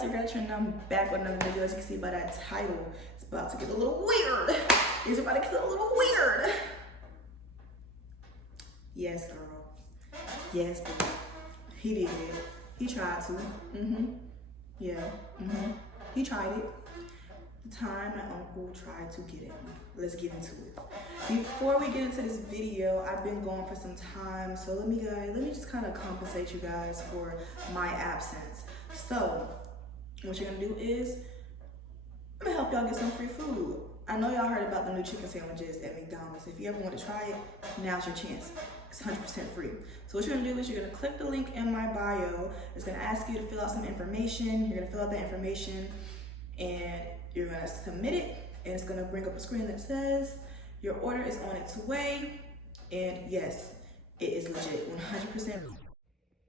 guys, your girl Trent, and I'm back with another video. As you can see by that title, it's about to get a little weird. It's about to get a little weird. Yes, girl. Yes, baby. He did. He tried to. Yeah. He tried it. The time my uncle tried to get at me. Let's get into it. Before we get into this video, I've been gone for some time, so let me just kind of compensate you guys for my absence. So what you're gonna do is I'm gonna help y'all get some free food. I know y'all heard about the new chicken sandwiches at McDonald's. If you ever want to try it, now's your chance. It's 100% free. So what you're gonna do is you're gonna click the link in my bio. It's gonna ask you to fill out some information. You're gonna fill out that information and you're gonna submit it, and it's gonna bring up a screen that says your order is on its way. And yes, it is legit, 100%.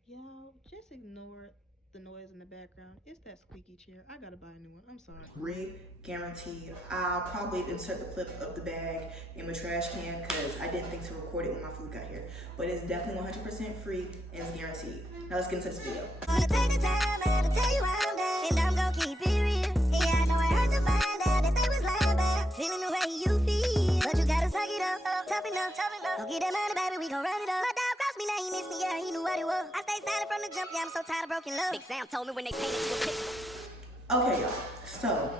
Y'all, just ignore the noise in the background. It's that squeaky chair. I gotta buy a new one. I'm sorry. Free, guaranteed. I'll probably insert the clip of the bag in my trash can because I didn't think to record it when my food got here. But it's definitely 100% free and it's guaranteed. Now let's get into this video. I'ma take the time and tell you I'm down, and I'm gonna keep it real. Yeah, I know it hurt to find out that they was lying back, feeling the way you feel, but you gotta suck it up, toughen up. Go get that money, baby, we gon' run it up. My dog crossed me, now he missed me, yeah, he knew what it was. I stayed silent from the jump, yeah, I'm so tired of broken love. Big Sam told me when they painted you a picture. Okay, y'all. So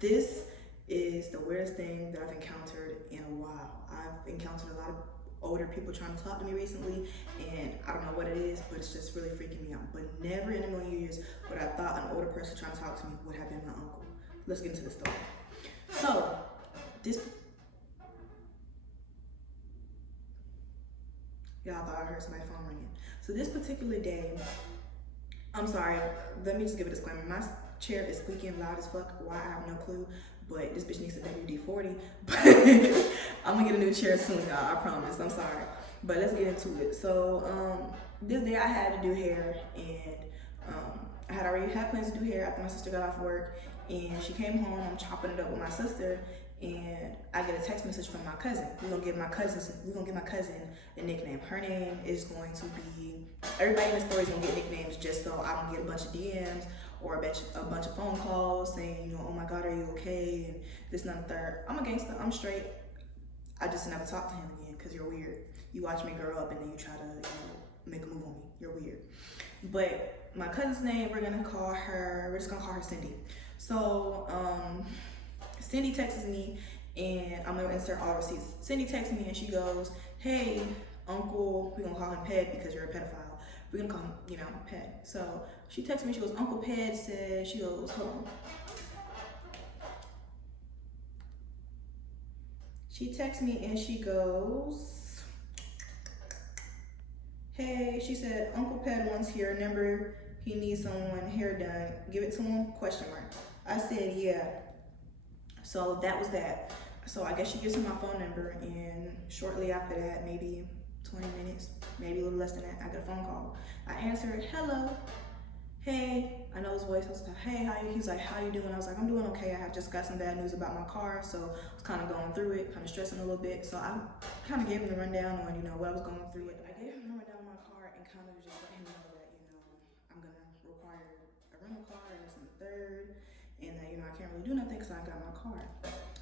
this is the weirdest thing that I've encountered in a while. I've encountered a lot of older people trying to talk to me recently, and I don't know what it is, but it's just really freaking me out. But never in a million years would I thought an older person trying to talk to me would have been my uncle. Let's get into the story. So y'all thought I heard somebody's phone ringing. So this particular day, I'm sorry, let me just give a disclaimer. My chair is squeaking loud as fuck. Why, I have no clue, but this bitch needs a WD-40. But I'm gonna get a new chair soon, y'all, I promise. I'm sorry. But let's get into it. So this day I had to do hair, and I had already had plans to do hair after my sister got off work, and she came home. I'm chopping it up with my sister, and I get a text message from my cousin. We're gonna give my cousin a nickname. Her name is going to be, everybody in the story is gonna get nicknames just so I don't get a bunch of DMs or a bunch of phone calls saying, you know, oh my God, are you okay? And this and that, third. I'm a gangster, I'm straight. I just never talk to him again because you're weird. You watch me grow up and then you try to, you know, make a move on me. You're weird. But my cousin's name, we're just gonna call her Cindy. So Cindy texts me, and I'm gonna insert all receipts. Cindy texts me and she goes, hey, Uncle, we're gonna call him Ped because you're a pedophile. We're gonna call him, you know, Ped. So she texts me, she goes, Uncle Ped said, she goes, hold on. She texts me and she goes, hey, she said, Uncle Ped wants here, remember he needs someone hair done, give it to him, question mark. I said, yeah. So that was that. So I guess she gives him my phone number, and shortly after that, maybe 20 minutes, maybe a little less than that, I got a phone call. I answered, hello, hey, I know his voice. I was like, hey, how you? He was like, how you doing? I was like, I'm doing okay. I have just got some bad news about my car, so I was kind of going through it, kind of stressing a little bit. So I kind of gave him the rundown on, you know, what I was going through. I gave him the rundown on my car and kind of just let him know that, you know, I'm gonna require a rental car and this and the third, and that, you know, I can't really do nothing because I got my car.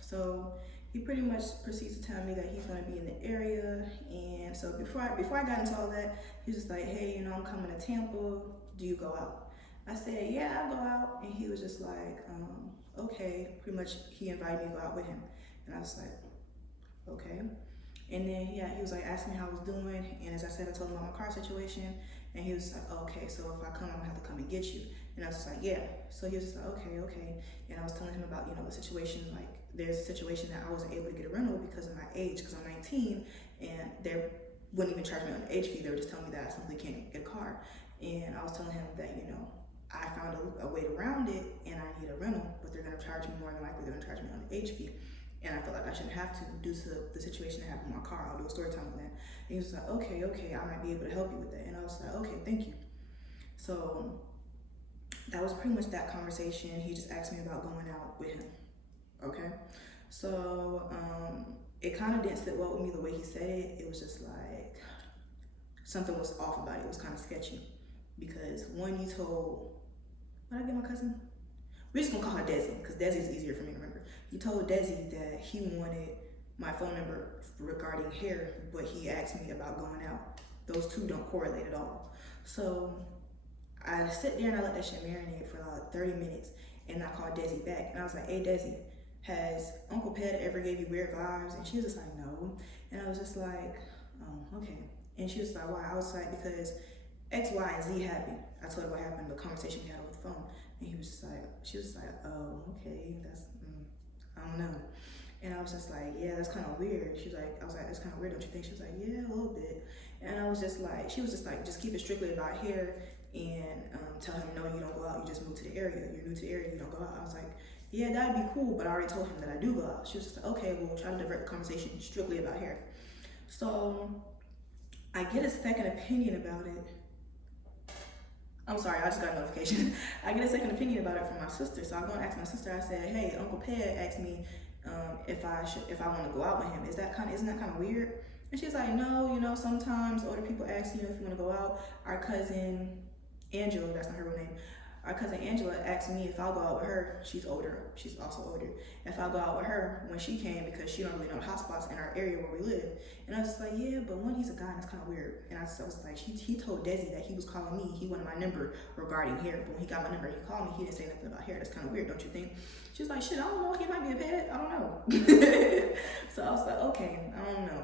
So he pretty much proceeds to tell me that he's gonna be in the area. And so before I got into all that, he was just like, hey, you know, I'm coming to Tampa, do you go out? I said, yeah, I'll go out. And he was just like, okay. Pretty much he invited me to go out with him. And I was like, okay. And then he was like asking me how I was doing. And as I said, I told him about my car situation. And he was like, okay, so if I come, I'm gonna have to come and get you. And I was just like, yeah. So he was just like, okay. And I was telling him about, you know, the situation, like there's a situation that I wasn't able to get a rental because of my age, because I'm 19, and they wouldn't even charge me on the age fee. They were just telling me that I simply can't get a car. And I was telling him that, you know, I found a way around it and I need a rental, but they're gonna charge me more than likely, they're gonna charge me on the age fee. And I feel like I shouldn't have to due to the situation that happened with my car. I'll do a story time on that. And he was like, okay, I might be able to help you with that. And I was like, okay, thank you. So that was pretty much that conversation. He just asked me about going out with him, okay? So it kind of didn't sit well with me the way he said it. It was just like, something was off about it. It was kind of sketchy. Because one, you told, what did I get my cousin? we're just gonna call her Desi, because Desi is easier for me to remember. He told Desi that he wanted my phone number regarding hair, but he asked me about going out. Those two don't correlate at all. So I sit there and I let that shit marinate for like 30 minutes, and I called Desi back, and I was like, hey Desi, has Uncle Pet ever gave you weird vibes? And she was just like, no. And I was just like, oh, okay. And she was like, why? I was like, because X, Y, and Z happened. I told her what happened, the conversation we had over the phone. And he was just like, she was like, oh, okay, that's, I don't know. And I was just like, yeah, that's kind of weird. She was like, I was like, that's kind of weird, don't you think? She was like, yeah, a little bit. And I was just like, she was just like, just keep it strictly about hair, and tell him, no, you don't go out, you just move to the area. You're new to the area, you don't go out. I was like, yeah, that'd be cool, but I already told him that I do go out. She was just like, okay, we'll try to divert the conversation strictly about hair. So I get a second opinion about it. I'm sorry, I just got a notification. I get a second opinion about it from my sister. So I go and ask my sister, I said, hey, Uncle Ped asked me if I want to go out with him. Isn't that kind of weird? And she's like, no, you know, sometimes older people ask you if you want to go out. Our cousin Angela, that's not her real name. Our cousin Angela asked me if I'll go out with her. She's older. She's also older. If I'll go out with her when she came, because she don't really know the hotspots in our area where we live. And I was just like, yeah, but one, he's a guy and it's kind of weird. And I was like, he told Desi that he was calling me. He wanted my number regarding hair. But when he got my number, he called me. He didn't say nothing about hair. That's kind of weird, don't you think? She was like, shit, I don't know. He might be a pet. I don't know. So I was like, okay, I don't know.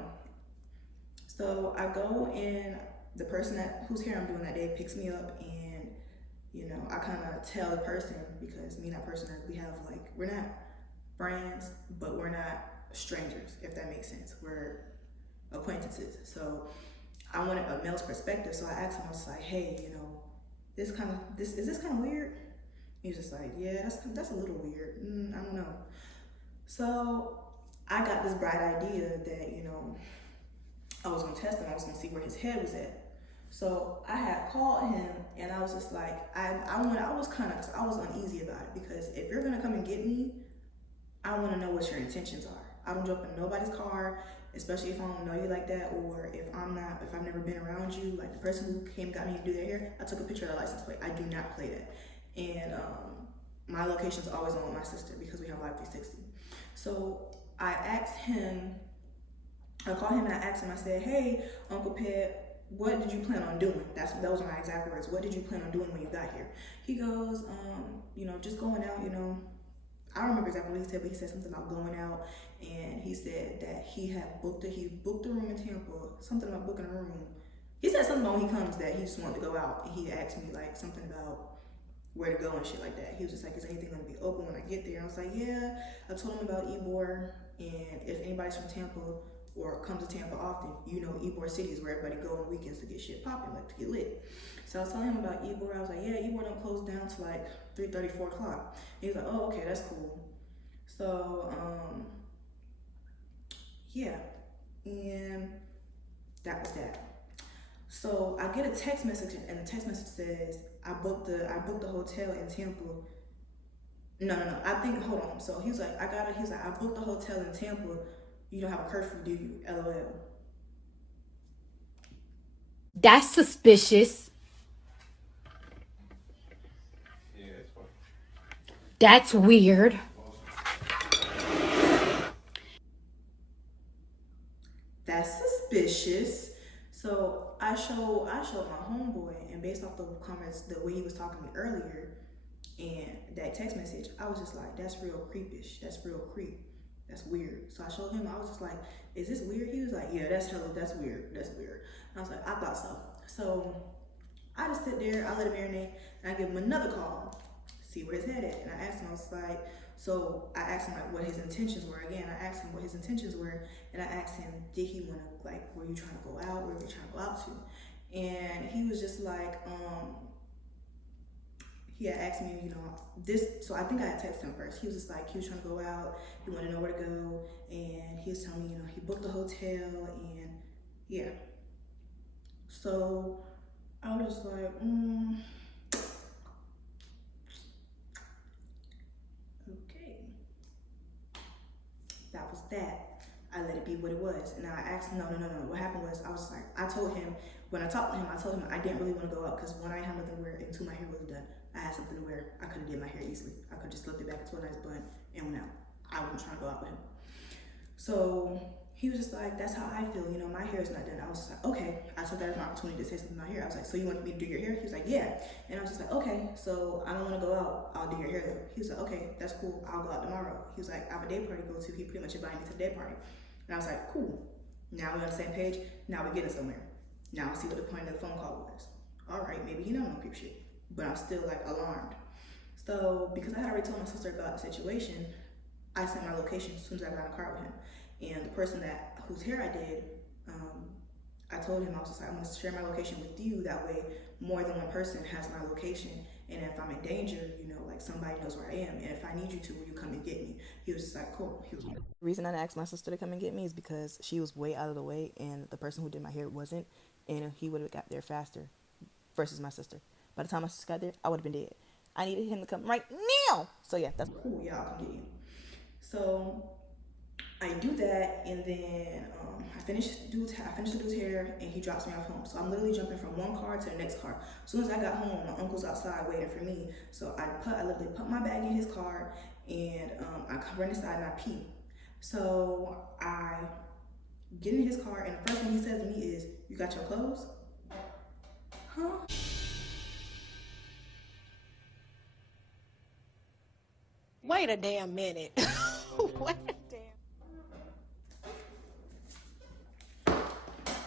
So I go, and the person whose hair I'm doing that day picks me up, and you know, I kind of tell the person, because me and that person, we're not friends, but we're not strangers, if that makes sense. We're acquaintances. So I wanted a male's perspective. So I asked him, I was like, hey, you know, is this kind of weird? He was just like, yeah, that's a little weird. I don't know. So I got this bright idea that, you know, I was gonna test him. I was gonna see where his head was at. So I had called him, and I was just like, I was uneasy about it, because if you're gonna come and get me, I want to know what your intentions are. I don't jump in nobody's car, especially if I don't know you like that, or if I've never been around you. Like the person who came got me to do their hair, I took a picture of their license plate. I do not play that. And my location's always on with my sister, because we have Live 360. So I called him and I asked him, I said, hey, Uncle Pet, what did you plan on doing? Those were my exact words. What did you plan on doing when you got here? He goes, you know, just going out, you know. I don't remember exactly what he said, but he said something about going out, and he said that he booked a room in Tampa, something about booking a room. He said something about when he comes that he just wanted to go out, and he asked me like something about where to go and shit like that. He was just like, is anything gonna be open when I get there? And I was like, yeah. I told him about Ybor, and if anybody's from Tampa or comes to Tampa often, you know, Ybor City is where everybody go on weekends to get shit popping, like to get lit. So I was telling him about Ybor. I was like, yeah, Ybor don't close down to like 3:30, 4 o'clock. He was like, oh, okay, that's cool. So, yeah, and that was that. So I get a text message, and the text message says, I booked the hotel in Tampa. No. Hold on. So he was like, I booked the hotel in Tampa. You don't have a curfew, do you? LOL. That's suspicious. Yeah, that's fine. That's weird. That's suspicious. So I showed my homeboy, and based off the comments, the way he was talking to me earlier, and that text message, I was just like, that's real creepish. That's real creep. That's weird. So I showed him, I was just like, is this weird? He was like, yeah, that's weird. That's weird. And I was like, I thought so. So I just sit there, I let him marinate, and I give him another call, see where his head at. And I asked him, I was like, so I asked him like what his intentions were. Again, I asked him what his intentions were, and I asked him, did he want to, like, were you trying to go out? Where were you trying to go out to? And he was just like, he had asked me, you know, this, so I think I had texted him first. He was just like, he was trying to go out, he wanted to know where to go, and he was telling me, you know, he booked the hotel, and yeah. So I was just like, okay. That was that. I I let it be what it was. And I asked him, no. What happened was, I was like, I told him, when I talked to him, I told him I didn't really want to go out because one, I had nothing to wear, and two, my hair was done. I had something to wear. I could have did my hair easily. I could just slipped it back into a nice bun and went out. I wasn't trying to go out with him. So he was just like, that's how I feel, you know, my hair is not done. I was just like, okay. I took that as an opportunity to say something about my hair. I was like, so you want me to do your hair? He was like, yeah. And I was just like, okay, so I don't want to go out. I'll do your hair though. He was like, okay, that's cool. I'll go out tomorrow. He was like, I have a day party to go to. He pretty much invited me to the day party. And I was like, cool. Now we're on the same page. Now we're getting somewhere. Now I see what the point of the phone call was. All right, maybe he don't know creep shit, but I'm still like alarmed. So because I had already told my sister about the situation, I sent my location as soon as I got in the car with him. And the person whose hair I did, I told him, I was just like, I'm gonna share my location with you. That way more than one person has my location. And if I'm in danger, you know, like somebody knows where I am. And if I need you to, will you come and get me? He was just like, cool. He was like, The reason I asked my sister to come and get me is because she was way out of the way and the person who did my hair wasn't. And he would have got there faster versus my sister. By the time my sister got there, I would have been dead. I needed him to come right now. So yeah, that's cool, y'all come get you. So I do that, and then I finish the dude's hair, and he drops me off home. So I'm literally jumping from one car to the next car. As soon as I got home, my uncle's outside waiting for me. So I literally put my bag in his car, and I run inside and I pee. So I get in his car, and the first thing he says to me is, "You got your clothes?" Huh? Wait a damn minute. Wait a damn.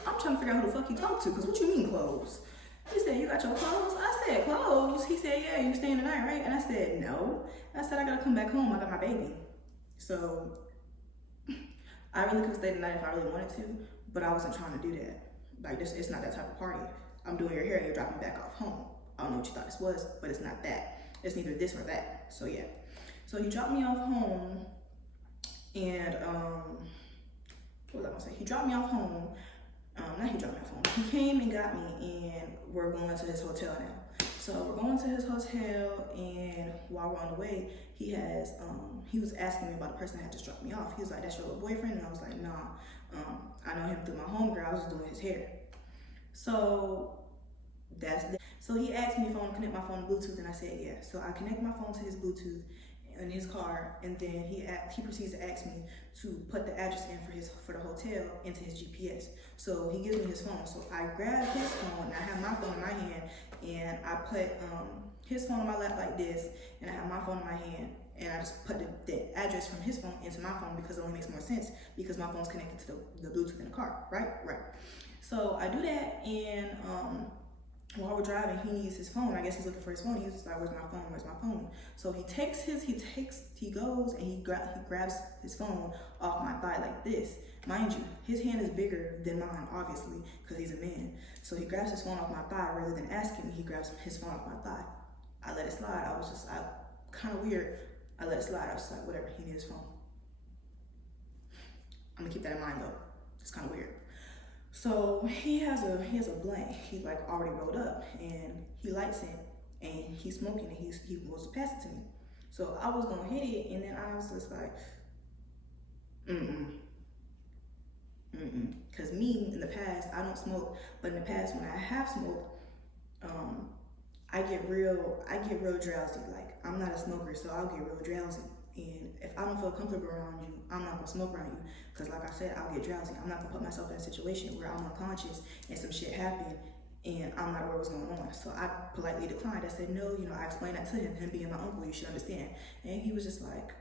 I'm trying to figure out who the fuck he talked to, because what you mean clothes? He said, you got your clothes? I said, clothes? He said, yeah, you staying tonight, right? And I said, no. I said, I gotta come back home, I got my baby. So, I really could stay tonight if I really wanted to, but I wasn't trying to do that. Like, it's not that type of party. I'm doing your hair and you're dropping me back off home. I don't know what you thought this was, but it's not that. It's neither this or that, so yeah. So he dropped me off home, and what was I gonna say? He dropped me off home. Not he dropped me off home. He came and got me, and we're going to his hotel now. So we're going to his hotel, and while we're on the way, he was asking me about the person that had just dropped me off. He was like, "That's your little boyfriend?" And I was like, "Nah, I know him through my homegirl. I was just doing his hair." So so he asked me if I want to connect my phone to Bluetooth, and I said yeah. So I connect my phone to his Bluetooth in his car, and then he proceeds to ask me to put the address in for the hotel into his GPS. So he gives me his phone. So I grab his phone, and I have my phone in my hand, and I put his phone on my lap like this, and I have my phone in my hand, and I just put the address from his phone into my phone because it only makes more sense because my phone's connected to the Bluetooth in the car, right? So I do that, and while we're driving, he needs his phone. I guess he's looking for his phone. He's just like, "Where's my phone? Where's my phone?" So he goes and he grabs his phone off my thigh like this. Mind you, his hand is bigger than mine, obviously, because he's a man. So he grabs his phone off my thigh rather than asking me. He grabs his phone off my thigh. I let it slide. I kind of weird. I let it slide. I was just like, whatever. He needs his phone. I'm gonna keep that in mind though. It's kind of weird. So he has a blank. He's like already rolled up, and he lights it, and he's smoking, and he wants to pass it to me. So I was gonna hit it, and then I was just like, Cause me in the past, I don't smoke, but in the past when I have smoked, I get real drowsy. Like, I'm not a smoker, so I'll get real drowsy. And if I don't feel comfortable around you, I'm not gonna smoke around you. Cause like I said, I'll get drowsy. I'm not gonna put myself in a situation where I'm unconscious and some shit happened and I'm not aware what's going on. So I politely declined. I said, no, you know, I explained that to him. Him being my uncle, you should understand. And he was just like,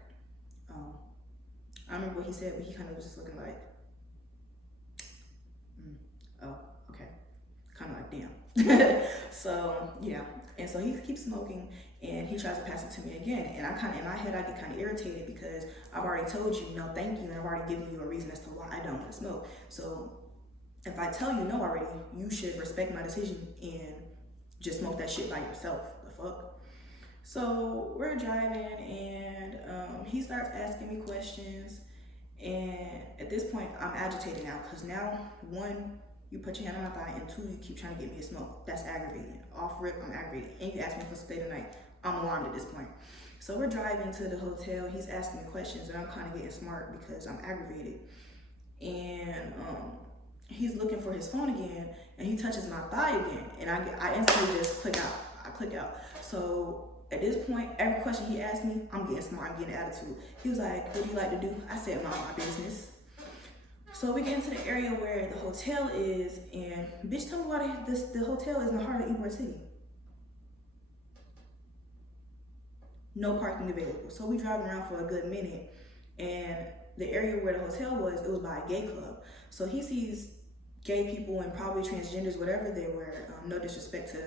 I remember what he said, but he kind of was just looking like, oh, okay. Kind of like, damn. So, yeah. And so he keeps smoking, and he tries to pass it to me again. And in my head, I get kind of irritated because I've already told you no, thank you, and I've already given you a reason as to why I don't want to smoke. So if I tell you no already, you should respect my decision and just smoke that shit by yourself. The fuck? So we're driving, and he starts asking me questions. And at this point, I'm agitated now because now, one, you put your hand on my thigh, and two, you keep trying to get me to smoke. That's aggravating. Off rip, I'm aggravated. And you asked me if I stay tonight. I'm alarmed at this point. So we're driving to the hotel. He's asking me questions, and I'm kind of getting smart because I'm aggravated. and he's looking for his phone again, and he touches my thigh again, and I instantly just click out. I click out. So at this point, every question he asked me, I'm getting smart, I'm getting attitude. He was like, what do you like to do? I said, mind my business. So we get into the area where the hotel is, and bitch, tell me why the hotel is in the heart of Ybor City. No parking available. So we driving around for a good minute, and the area where the hotel was, it was by a gay club. So he sees gay people and probably transgenders, whatever they were. No disrespect to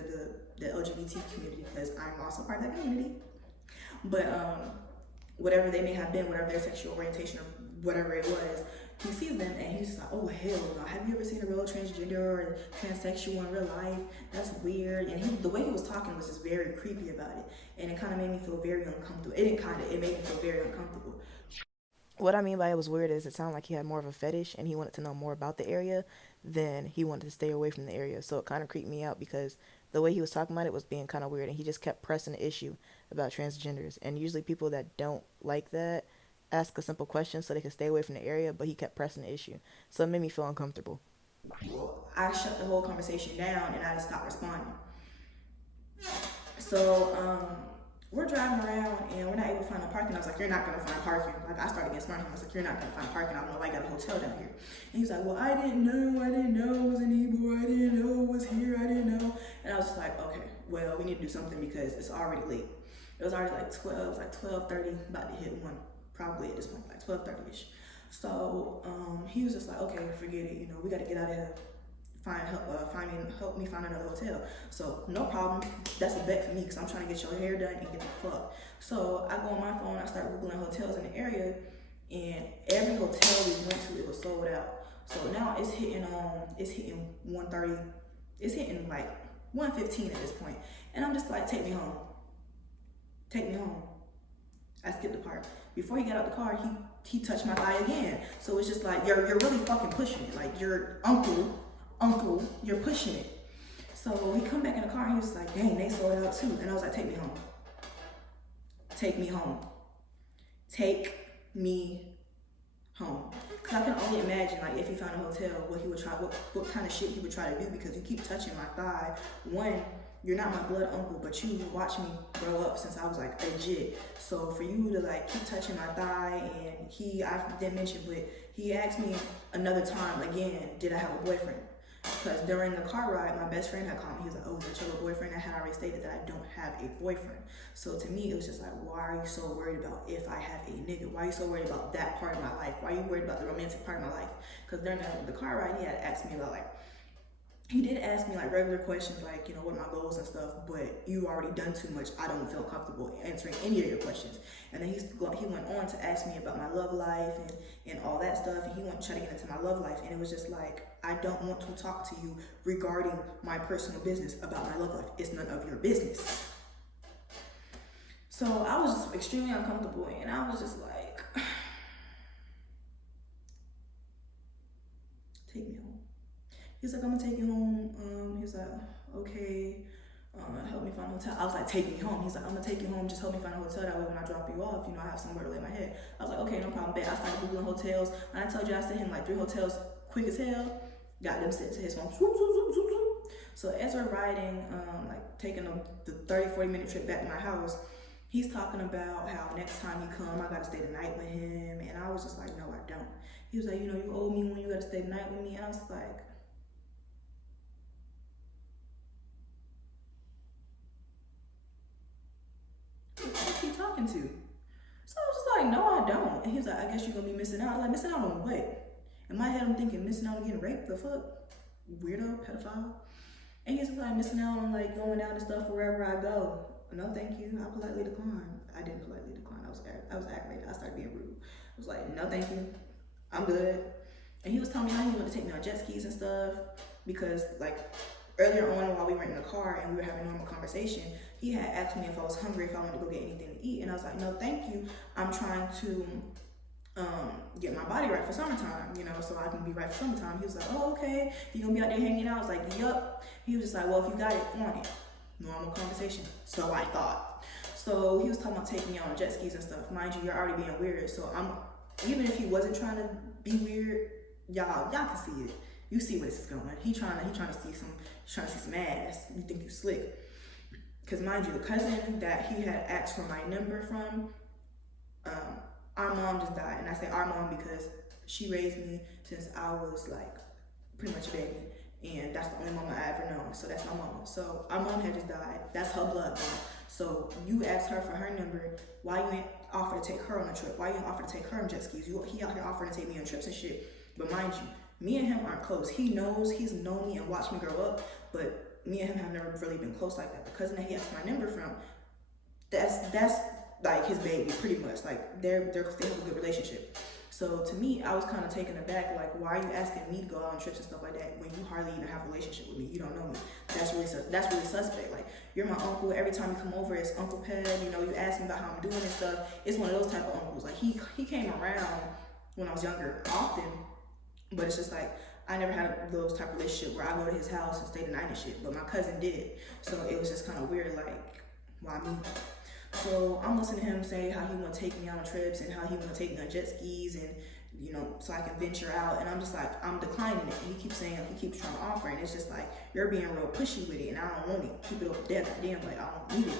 the LGBT community, because I'm also part of that community. But whatever they may have been, whatever their sexual orientation or whatever it was, he sees them and he's just like, oh hell no, have you ever seen a real transgender or transsexual in real life? That's weird. And the way he was talking was just very creepy about it, and it kind of made me feel very uncomfortable. It made me feel very uncomfortable. What I mean by it was weird is it sounded like he had more of a fetish and he wanted to know more about the area than he wanted to stay away from the area. So it kind of creeped me out because the way he was talking about it was being kind of weird, and he just kept pressing the issue about transgenders. And usually people that don't like that ask a simple question so they can stay away from the area, but he kept pressing the issue. So it made me feel uncomfortable. I shut the whole conversation down and I just stopped responding. So we're driving around and we're not able to find a parking. I was like, you're not gonna find parking. Like, I started getting smart. I was like, you're not gonna find parking. I don't know why I got a hotel down here. And he's like, well, I didn't know it was in Ybor. I didn't know it was here. I didn't know. And I was just like, okay, well, we need to do something because it's already late. It was already like 12:30, about to hit 1, probably at this point, like 12:30ish. So he was just like, okay, forget it. You know, we got to get out of here. Help me find another hotel. So no problem. That's a bet for me because I'm trying to get your hair done and get the fuck. So I go on my phone. I start googling hotels in the area, and every hotel we went to, it was sold out. So now it's hitting 1:30. It's hitting like 1:15 at this point, and I'm just like, take me home. Take me home. I skipped the part. Before he got out the car, he touched my thigh again. So it's just like, you're really fucking pushing it. Like, your uncle, you're pushing it. So we come back in the car and he was like, dang, they sold out too. And I was like, take me home. Take me home. Take me home. Cause I can only imagine, like, if he found a hotel, what kind of shit he would try to do, because you keep touching my thigh. One, you're not my blood uncle, but you watched me grow up since I was like legit. So for you to like keep touching my thigh, and I didn't mention, but he asked me another time again, did I have a boyfriend? Because during the car ride, my best friend had called me. He was like, oh, is that your boyfriend? I had already stated that I don't have a boyfriend. So to me, it was just like, why are you so worried about if I have a nigga? Why are you so worried about that part of my life? Why are you worried about the romantic part of my life? Because during the car ride, he had asked me about like, he did ask me like regular questions, like, you know, what are my goals and stuff, but you already done too much. I don't feel comfortable answering any of your questions. And then he went on to ask me about my love life and all that stuff. And he went to try to get into my love life. And it was just like, I don't want to talk to you regarding my personal business about my love life. It's none of your business. So I was just extremely uncomfortable, and I was just like, take me home. He's like, I'm gonna take you home. He's like, okay, help me find a hotel. I was like, take me home. He's like, I'm gonna take you home. Just help me find a hotel. That way when I drop you off, you know, I have somewhere to lay my head. I was like, okay, no problem. Bet. I started Googling hotels. And I told you I sent him like 3 hotels quick as hell. Got them sent to his phone. Swoop, swoop, swoop, swoop, swoop. So as we're riding, like taking the 30-40 minute trip back to my house, he's talking about how next time he come, I gotta stay the night with him. And I was just like, no, I don't. He was like, you know, you owe me when you gotta stay the night with me. And I was like, to. So I was just like, no, I don't. And he was like, I guess you're gonna be missing out. I was like, missing out on what? In my head, I'm thinking, missing out on getting raped? The fuck? Weirdo, pedophile. And he's like, missing out on like going out and stuff wherever I go. No, thank you. I politely declined. I didn't politely decline. I was aggravated. I started being rude. I was like, no, thank you. I'm good. And he was telling me how he wanted to take me on jet skis and stuff, because like earlier on while we were in the car and we were having a normal conversation, he had asked me if I was hungry, if I wanted to go get anything to eat. And I was like, no, thank you. I'm trying to get my body right for summertime, you know, so I can be right for summertime. He was like, oh, okay. You gonna be out there hanging out? I was like, yup. He was just like, well, if you got it, flaunt it. Normal conversation. So I thought. So he was talking about taking me on jet skis and stuff. Mind you, you're already being weird. So even if he wasn't trying to be weird, y'all can see it. You see where this is going. He trying to see some ass. You think you slick. Cause mind you, the cousin that he had asked for my number from, our mom just died. And I say our mom because she raised me since I was like pretty much a baby. And that's the only mama I ever known. So that's my mama. So our mom had just died. That's her blood mom. So you asked her for her number. Why you ain't offer to take her on a trip? Why you ain't offer to take her on jet skis? He out here offering to take me on trips and shit. But mind you, me and him aren't close. He's known me and watched me grow up, but me and him have never really been close like that. The cousin that he asked my number from, that's like his baby, pretty much. Like they have a good relationship. So to me, I was kind of taken aback. Like, why are you asking me to go out on trips and stuff like that when you hardly even have a relationship with me? You don't know me. That's really suspect. Like, you're my uncle. Every time you come over, it's Uncle Ped. You know, you ask me about how I'm doing and stuff. It's one of those type of uncles. Like he came around when I was younger often, but it's just like I never had those type of relationship where I go to his house and stay the night and shit. But my cousin did, so it was just kind of weird. Like, why me? So I'm listening to him say how he want to take me on trips and how he want to take me on jet skis and, you know, so I can venture out. And I'm just like, I'm declining it. And he keeps saying, he keeps trying to offer. And it's just like, you're being real pushy with it. And I don't want it. Keep it over there. Goddamn, like, I don't need it.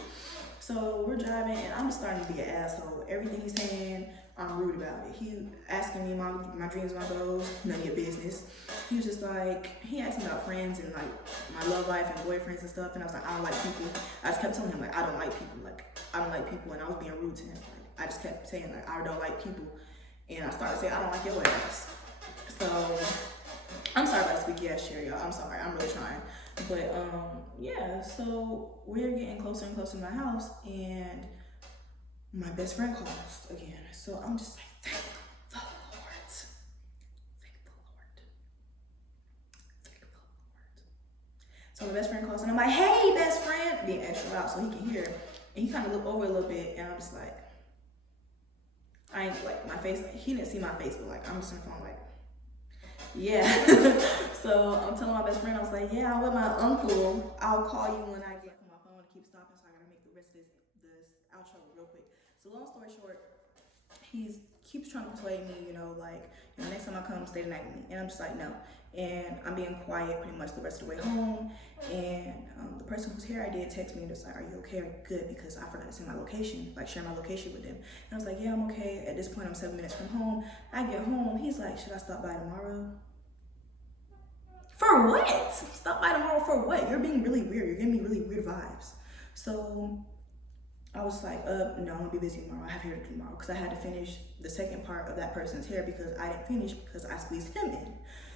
So we're driving and I'm starting to be an asshole. Everything he's saying, I'm rude about it. He asking me my dreams, my goals, none of your business. He was just like, he asked me about friends and like my love life and boyfriends and stuff. And I was like, I don't like people. I just kept telling him like, I don't like people. Like, I don't like people. And I was being rude to him. Like, I just kept saying like, I don't like people. And I started saying, I don't like your ass. So I'm sorry about squeaky ass chair, y'all. I'm sorry. I'm really trying. But yeah, so we're getting closer and closer to my house and my best friend calls again. So I'm just like, thank the Lord. Thank the Lord. Thank the Lord. So my best friend calls and I'm like, hey, best friend, being extra loud so he can hear. And he kind of looked over a little bit and I'm just like, I ain't like my face. He didn't see my face, but like I'm just on the phone like, yeah. So I'm telling my best friend, I was like, yeah, I'm with my uncle. I'll call you when I get from my phone to keep stopping, so I gotta make the rest of this outro real quick. So long story short, he keeps trying to persuade me, you know, like, you know, next time I come, stay the night with me. And I'm just like, no. And I'm being quiet pretty much the rest of the way home. And the person who's here, I did text me and just like, are you okay? Are you good? Because I forgot to send my location, like share my location with them. And I was like, yeah, I'm okay. At this point, I'm 7 minutes from home. I get home. He's like, should I stop by tomorrow? For what? Stop by tomorrow for what? You're being really weird. You're giving me really weird vibes. So I was like, no, I'm gonna be busy tomorrow. I have hair to do tomorrow because I had to finish the second part of that person's hair because I didn't finish because I squeezed him in.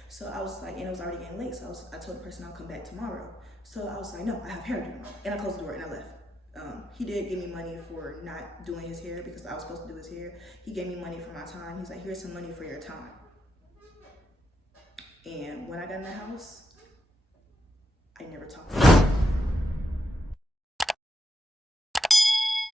So I was like, and it was already getting late. So I told the person I'll come back tomorrow. So I was like, no, I have hair to do tomorrow. And I closed the door and I left. He did give me money for not doing his hair because I was supposed to do his hair. He gave me money for my time. He's like, here's some money for your time. And when I got in the house, I never talked